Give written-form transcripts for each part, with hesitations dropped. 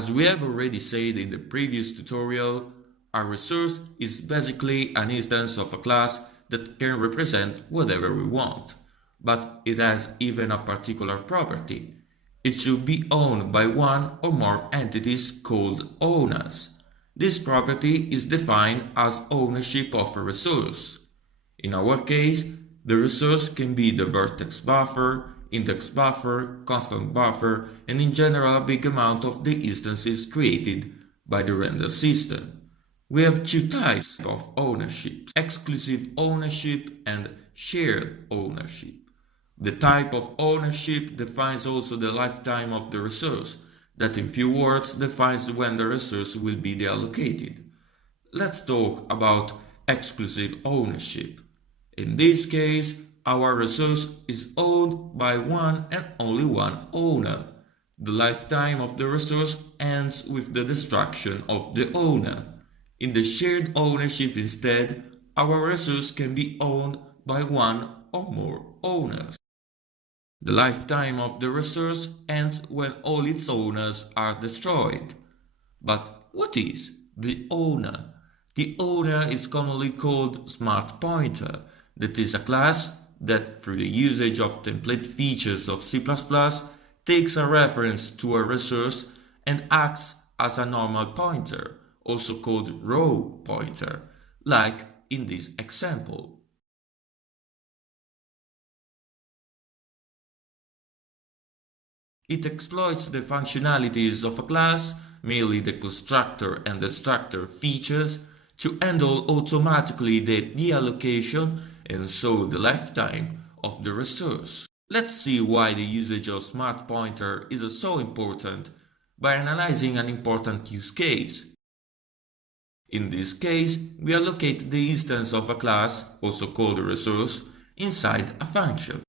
As we have already said in the previous tutorial, a resource is basically an instance of a class that can represent whatever we want, but it has even a particular property. It should be owned by one or more entities called owners. This property is defined as ownership of a resource. In our case, the resource can be the vertex buffer, index buffer, constant buffer, and in general a big amount of the instances created by the render system. We have two types of ownership: exclusive ownership and shared ownership. The type of ownership defines also the lifetime of the resource, that in few words defines when the resource will be deallocated. Let's talk about exclusive ownership. In this case, our resource is owned by one and only one owner. The lifetime of the resource ends with the destruction of the owner. In the shared ownership instead, our resource can be owned by one or more owners. The lifetime of the resource ends when all its owners are destroyed. But what is the owner? The owner is commonly called smart pointer. That is a class that, through the usage of template features of C++, takes a reference to a resource and acts as a normal pointer, also called row pointer, like in this example. It exploits the functionalities of a class, mainly the constructor and destructor features, to handle automatically the deallocation and so the lifetime of the resource. Let's see why the usage of smart pointer is so important by analyzing an important use case. In this case, we allocate the instance of a class, also called a resource, inside a function.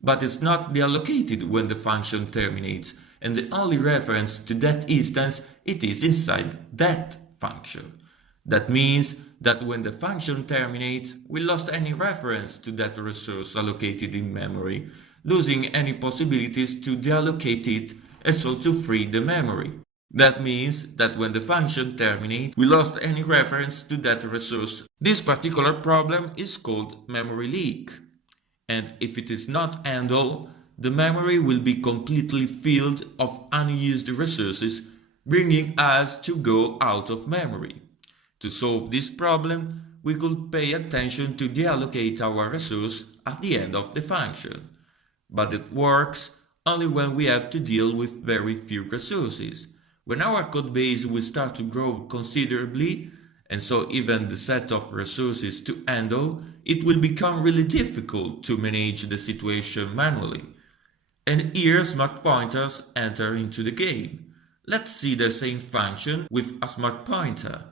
But it's not deallocated when the function terminates, and the only reference to that instance it is inside that function. That means that when the function terminates, we lost any reference to that resource allocated in memory, losing any possibilities to deallocate it and so to free the memory. That means that when the function terminates, we lost any reference to that resource. This particular problem is called memory leak. And if it is not handled, the memory will be completely filled of unused resources, bringing us to go out of memory. To solve this problem, we could pay attention to deallocate our resource at the end of the function. But it works only when we have to deal with very few resources. When our codebase will start to grow considerably, and so even the set of resources to handle, it will become really difficult to manage the situation manually. And here smart pointers enter into the game. Let's see the same function with a smart pointer.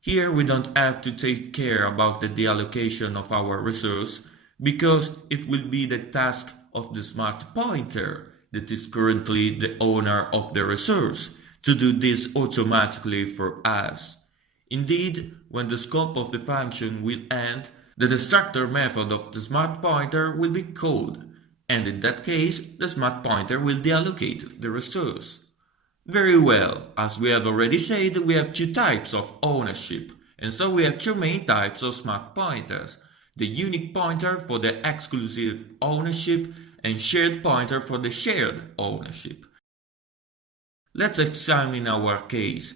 Here we don't have to take care about the deallocation of our resource, because it will be the task of the smart pointer, that is currently the owner of the resource, to do this automatically for us. Indeed, when the scope of the function will end, the destructor method of the smart pointer will be called, and in that case, the smart pointer will deallocate the resource. Very well, as we have already said, we have two types of ownership, and so we have two main types of smart pointers: the unique pointer for the exclusive ownership and shared pointer for the shared ownership. Let's examine our case.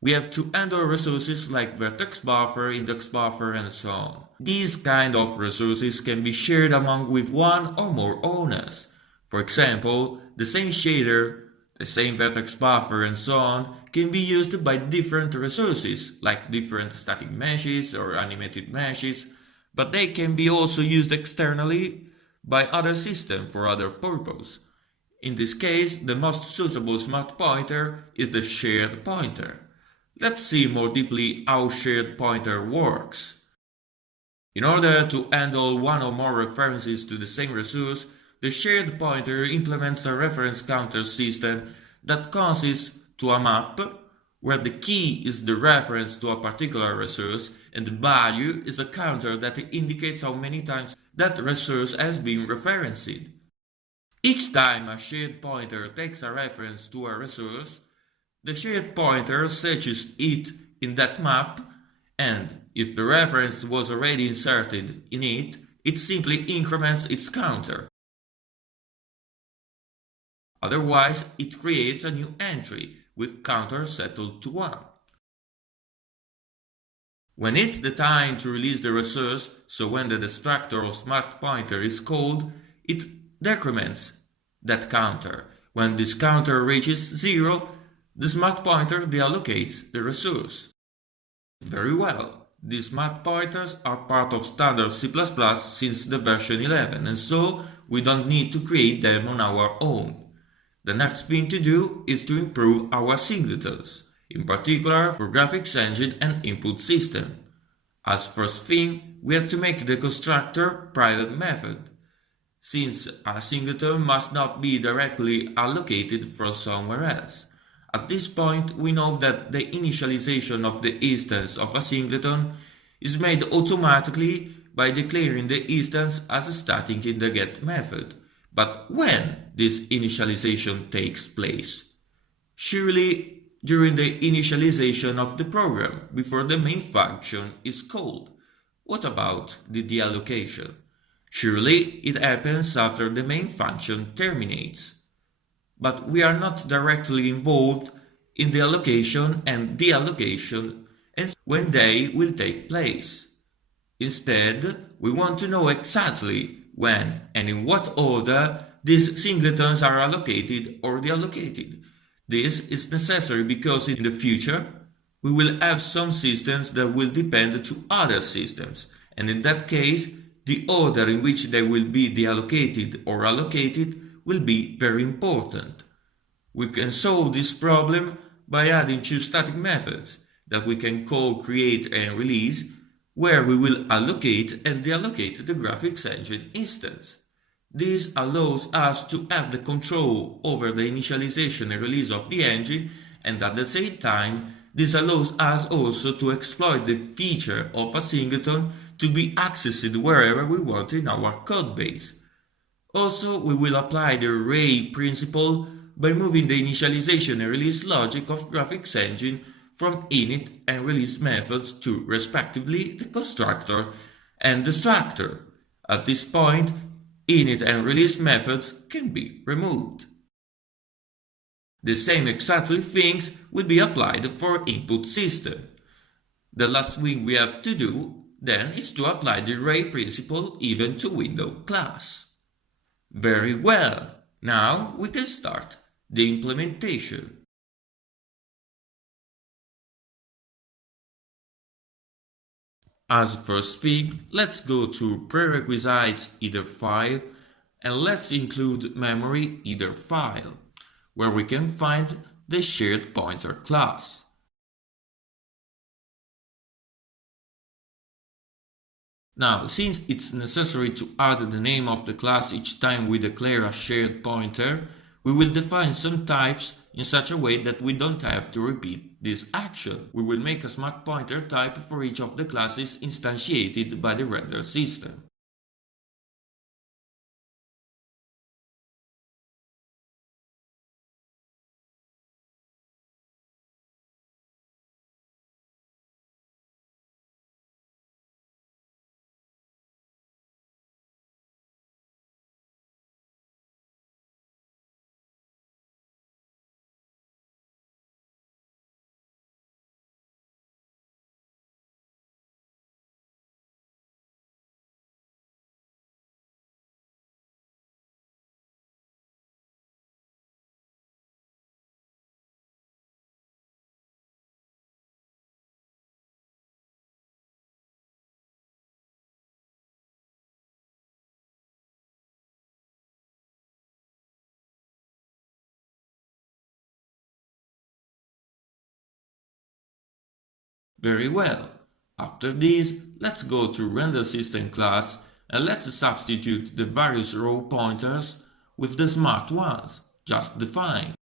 We have to handle resources like vertex buffer, index buffer, and so on. These kind of resources can be shared among with one or more owners. For example, the same shader, the same vertex buffer, and so on can be used by different resources, like different static meshes or animated meshes, but they can be also used externally by other systems for other purpose. In this case, the most suitable smart pointer is the shared pointer. Let's see more deeply how shared pointer works. In order to handle one or more references to the same resource, the shared pointer implements a reference counter system that consists to a map where the key is the reference to a particular resource and the value is a counter that indicates how many times that resource has been referenced. Each time a shared pointer takes a reference to a resource, The shared pointer searches it in that map, and if the reference was already inserted in it, it simply increments its counter. Otherwise, it creates a new entry with counter settled to 1. When it's the time to release the resource, so when the destructor of smart pointer is called, it decrements that counter. When this counter reaches 0, the smart pointer deallocates the resource. Very well. These smart pointers are part of standard C++ since the version 11, and so we don't need to create them on our own. The next thing to do is to improve our singletons, in particular for graphics engine and input system. As first thing, we have to make the constructor private method, since a singleton must not be directly allocated from somewhere else. At this point, we know that the initialization of the instance of a singleton is made automatically by declaring the instance as static in the get method. But when this initialization takes place? Surely during the initialization of the program, before the main function is called. What about the deallocation? Surely it happens after the main function terminates. But we are not directly involved in the allocation and deallocation and when they will take place. Instead, we want to know exactly when and in what order these singletons are allocated or deallocated. This is necessary because in the future we will have some systems that will depend to other systems, and in that case the order in which they will be deallocated or allocated will be very important. We can solve this problem by adding two static methods that we can call create and release, where we will allocate and deallocate the graphics engine instance. This allows us to have the control over the initialization and release of the engine, and at the same time, this allows us also to exploit the feature of a singleton to be accessed wherever we want in our codebase. Also, we will apply the array principle by moving the initialization and release logic of graphics engine from init and release methods to, respectively, the constructor and destructor. At this point, init and release methods can be removed. The same exactly things will be applied for input system. The last thing we have to do then is to apply the array principle even to window class. Very well, now we can start the implementation. As first thing, let's go to prerequisites either file and let's include memory either file, where we can find the shared pointer class. Now, since it's necessary to add the name of the class each time we declare a shared pointer, we will define some types in such a way that we don't have to repeat this action. We will make a smart pointer type for each of the classes instantiated by the render system. Very well. After this, let's go to render system class and let's substitute the various row pointers with the smart ones just defined.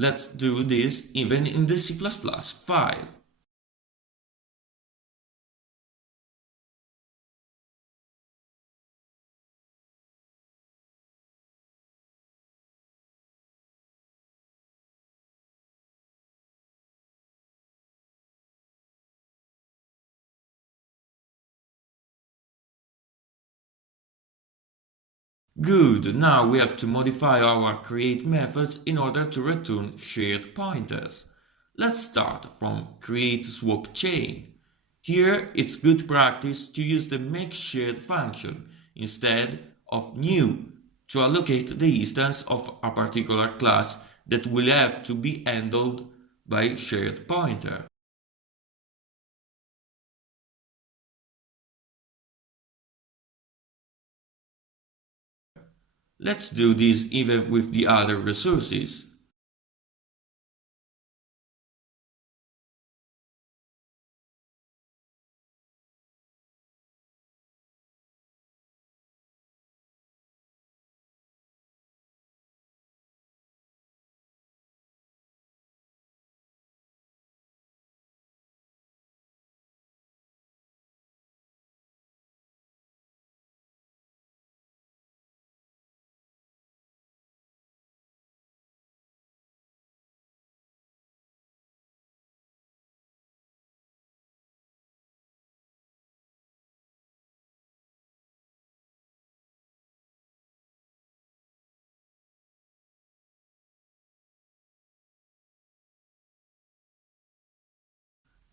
Let's do this even in the C++ file. Good, now we have to modify our create methods in order to return shared pointers. Let's start from create swap chain. Here it's good practice to use the make shared function instead of new to allocate the instance of a particular class that will have to be handled by shared pointer. Let's do this even with the other resources.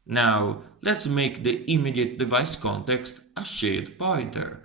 Now, let's make the immediate device context a shared pointer.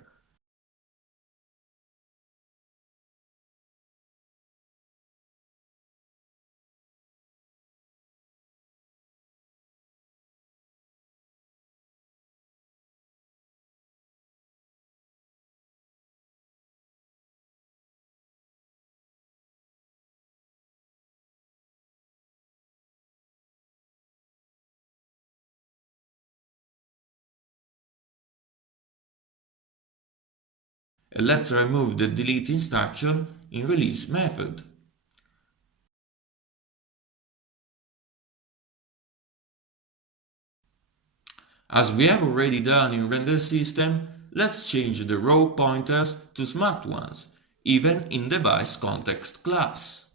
And let's remove the delete instruction in release method. As we have already done in render system, let's change the row pointers to smart ones, even in device context class.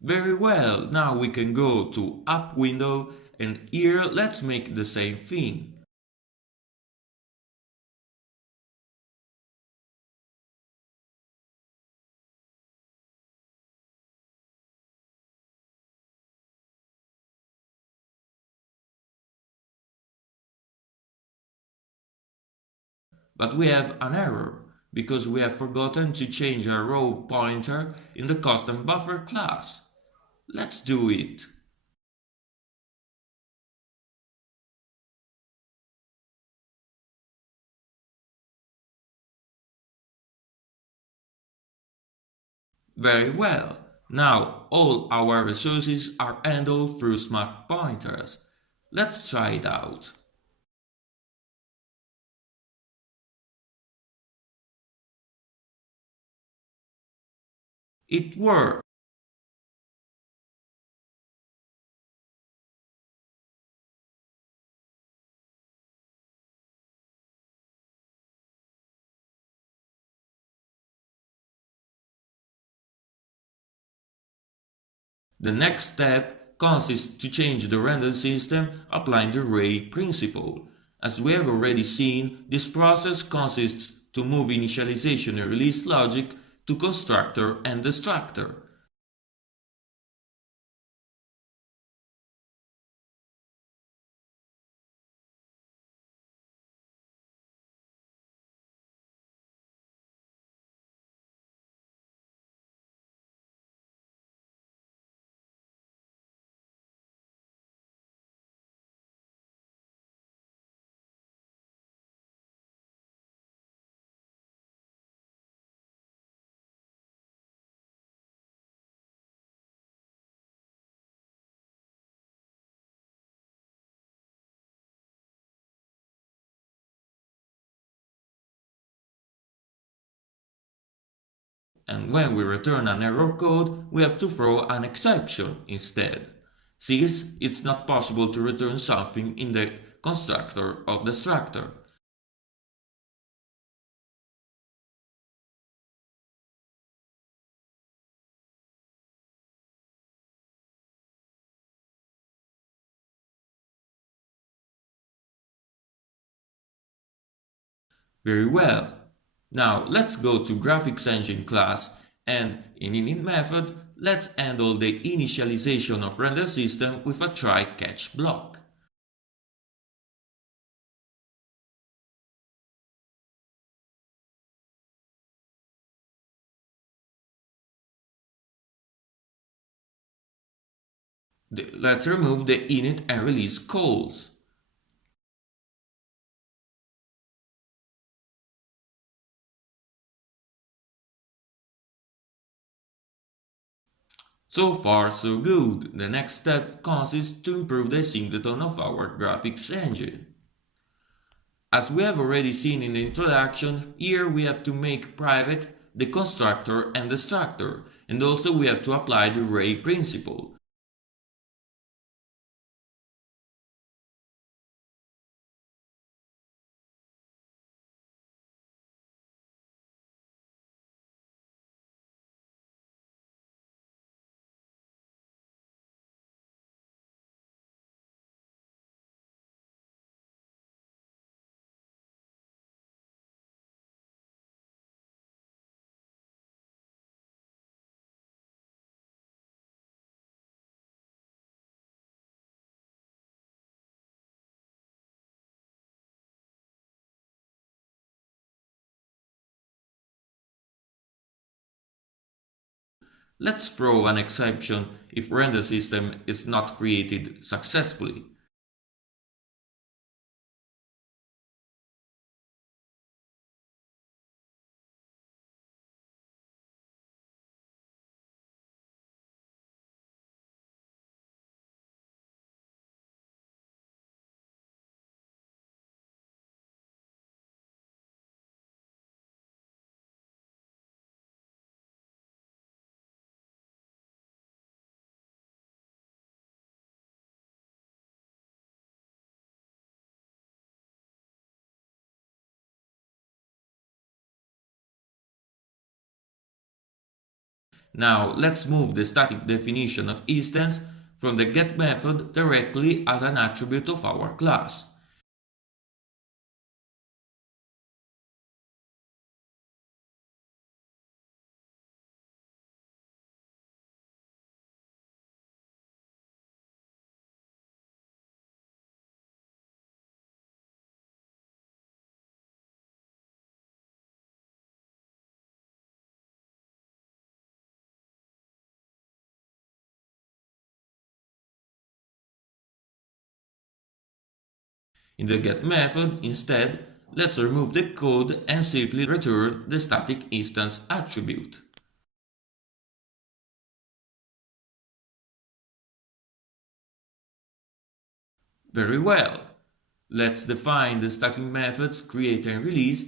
Very well, now we can go to App window and here let's make the same thing. But we have an error, because we have forgotten to change our row pointer in the custom buffer class. Let's do it. Very well. Now all our resources are handled through smart pointers. Let's try it out. It worked. The next step consists to change the render system applying the ray principle. As we have already seen, this process consists to move initialization and release logic to constructor and destructor. And when we return an error code, we have to throw an exception instead, since it's not possible to return something in the constructor or destructor. Very well. Now let's go to graphics engine class and in init method, let's handle the initialization of render system with a try catch block. Let's remove the init and release calls. So far so good. The next step consists to improve the singleton of our graphics engine. As we have already seen in the introduction, here we have to make private the constructor and destructor, and also we have to apply the ray principle. Let's throw an exception if render system is not created successfully. Now let's move the static definition of instance from the get method directly as an attribute of our class. In the get method, instead, let's remove the code and simply return the static instance attribute. Very well. Let's define the static methods create and release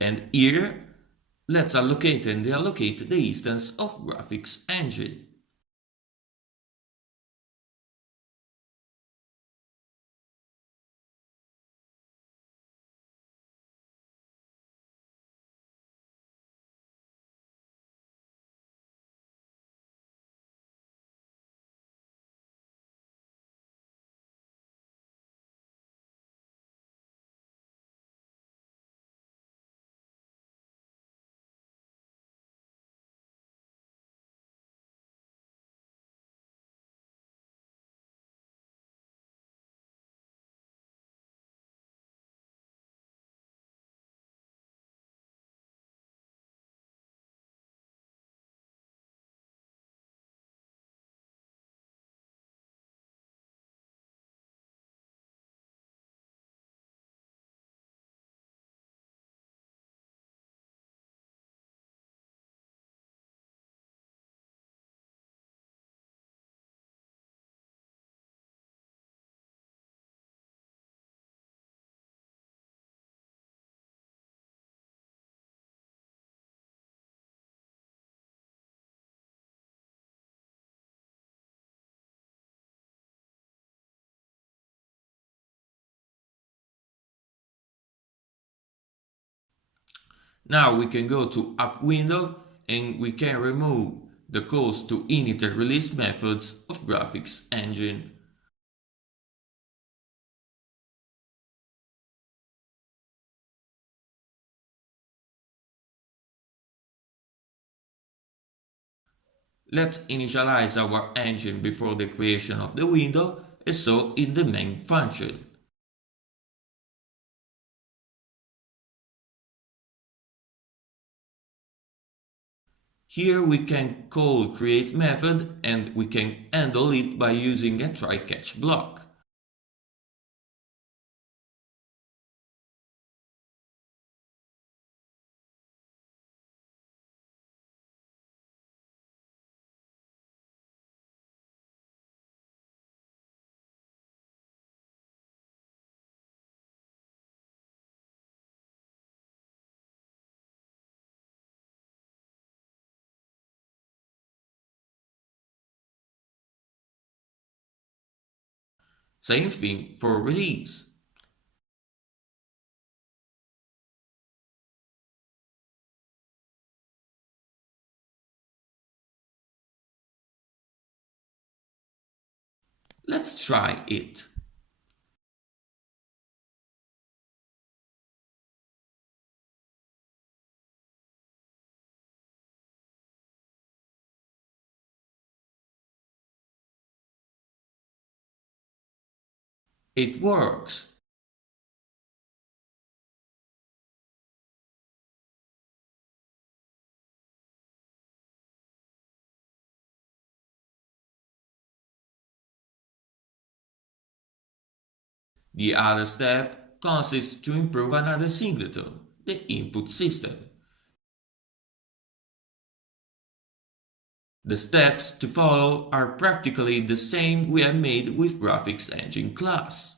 and here Let's allocate and deallocate the instance of graphics engine. Now we can go to App window and we can remove the calls to init and release methods of graphics engine. Let's initialize our engine before the creation of the window, and so in the main function. Here we can call create method and we can handle it by using a try-catch block. Same thing for release. Let's try it. It works. The other step consists to improve another singleton, the input system. The steps to follow are practically the same we have made with graphics engine class.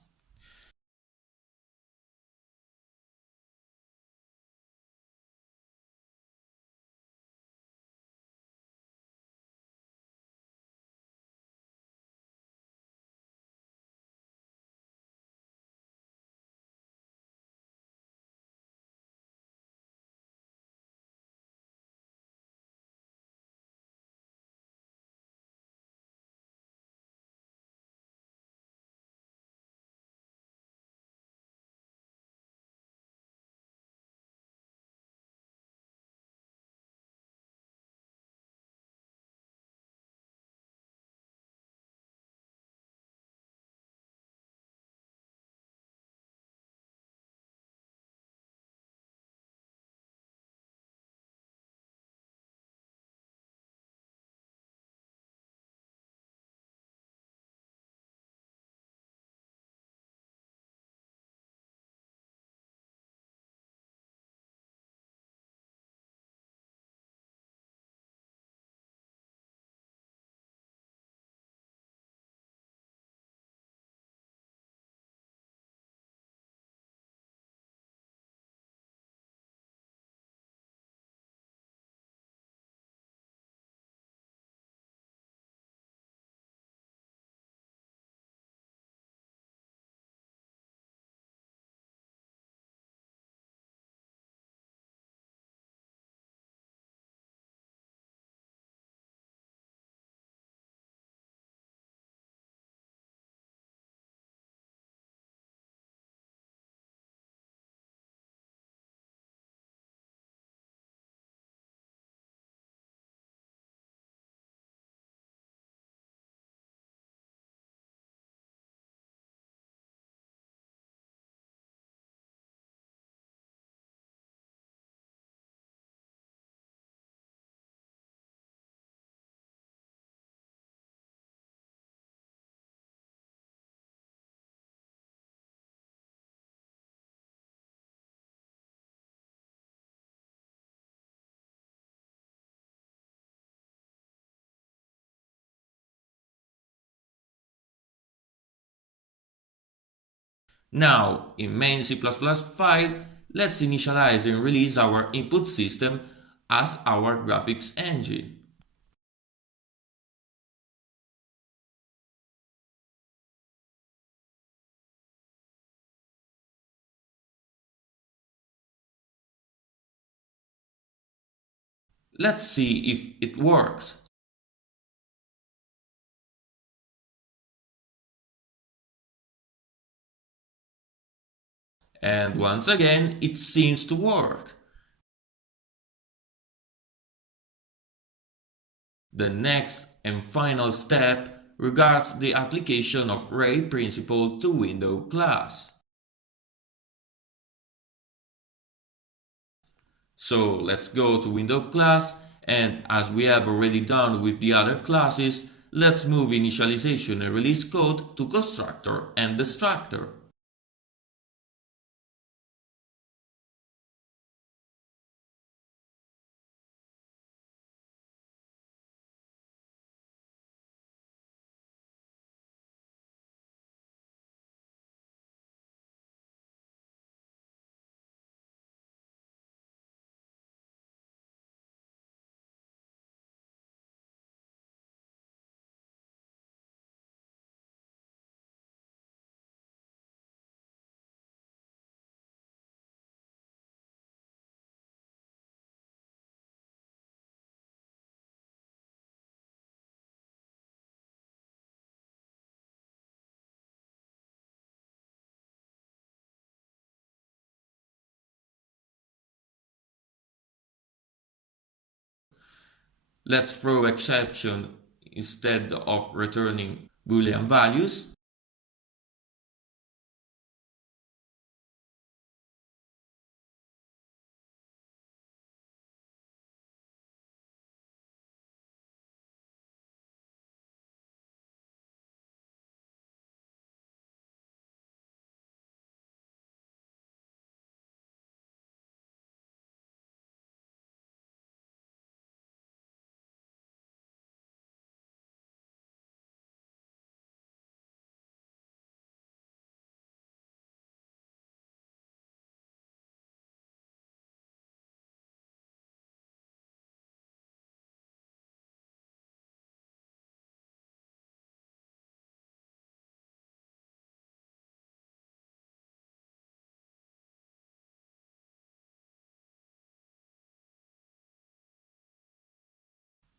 Now, in main C++ file, let's initialize and release our input system as our graphics engine. Let's see if it works. And once again, it seems to work. The next and final step regards the application of Ray principle to window class. So let's go to window class, and as we have already done with the other classes, let's move initialization and release code to constructor and destructor. Let's throw exception instead of returning Boolean values.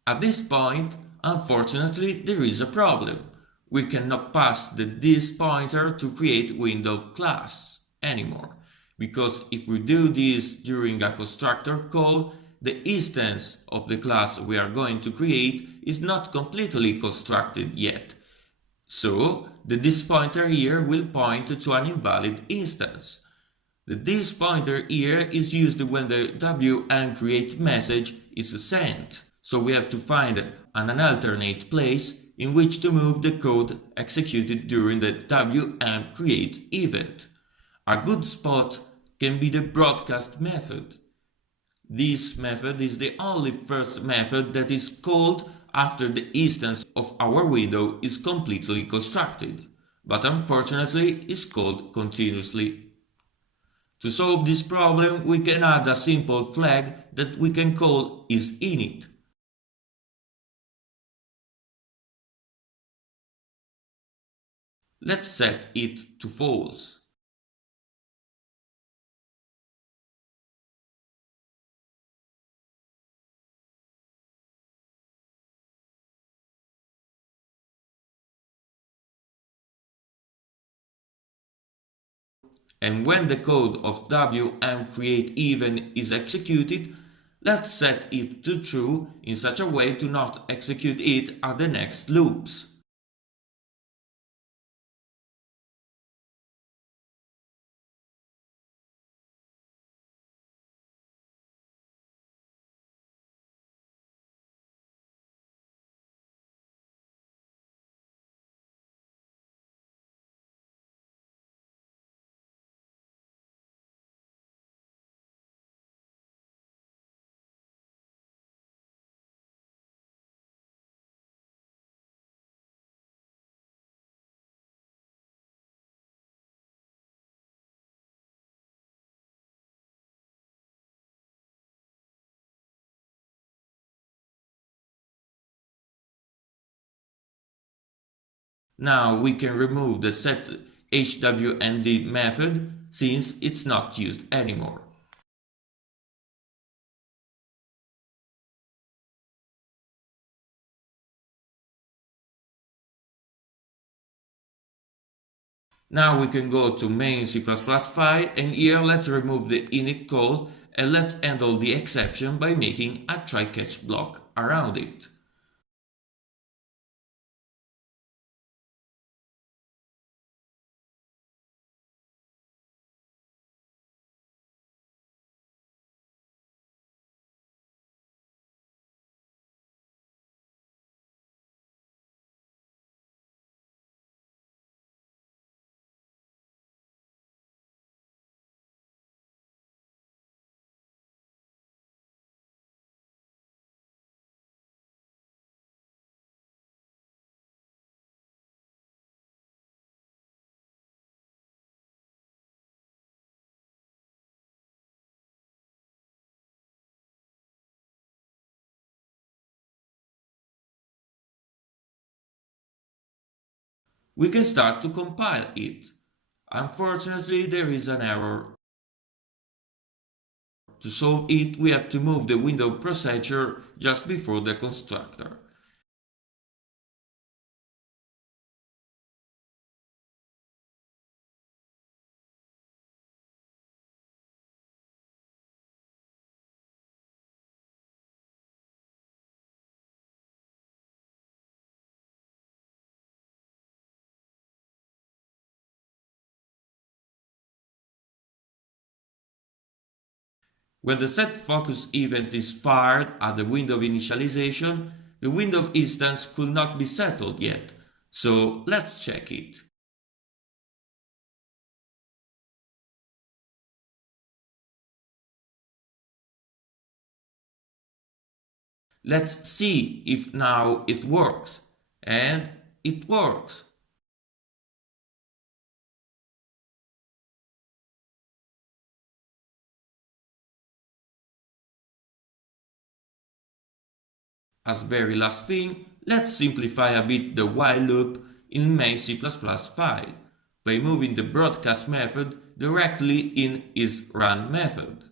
At this point, unfortunately, there is a problem. We cannot pass the this pointer to create window class anymore, because if we do this during a constructor call, the instance of the class we are going to create is not completely constructed yet. So, the this pointer here will point to an invalid instance. The this pointer here is used when the wmCreate message is sent. So we have to find an alternate place in which to move the code executed during the wmCreate event. A good spot can be the broadcast method. This method is the only first method that is called after the instance of our window is completely constructed, but unfortunately is called continuously. To solve this problem, we can add a simple flag that we can call isInit. Let's set it to false. And when the code of wmCreateEven is executed, let's set it to true in such a way to not execute it at the next loops. Now we can remove the set HWND method since it's not used anymore. Now we can go to main C++ file, and here let's remove the init code and let's handle the exception by making a try-catch block around it. We can start to compile it. Unfortunately, there is an error. To solve it, we have to move the window procedure just before the constructor. When the setFocus event is fired at the window initialization, the window instance could not be settled yet, so let's check it. Let's see if now it works. And it works. As very last thing, let's simplify a bit the while loop in main C++ file by moving the broadcast method directly in its run method.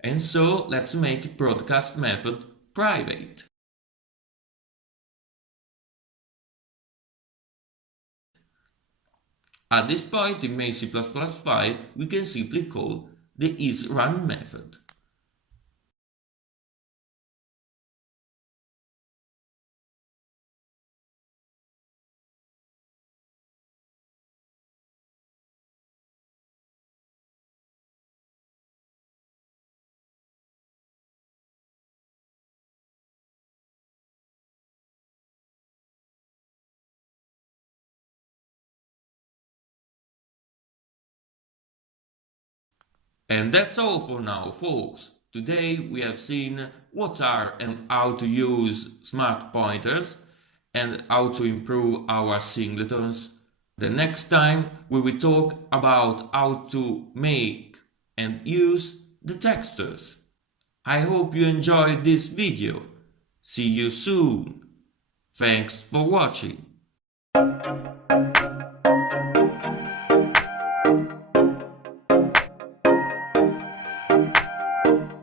And so let's make broadcast method private. At this point in main C++ file, we can simply call the isRun method. And that's all for now, folks. Today we have seen what are and how to use smart pointers and how to improve our singletons. The next time we will talk about how to make and use the textures. I hope you enjoyed this video. See you soon. Thanks for watching.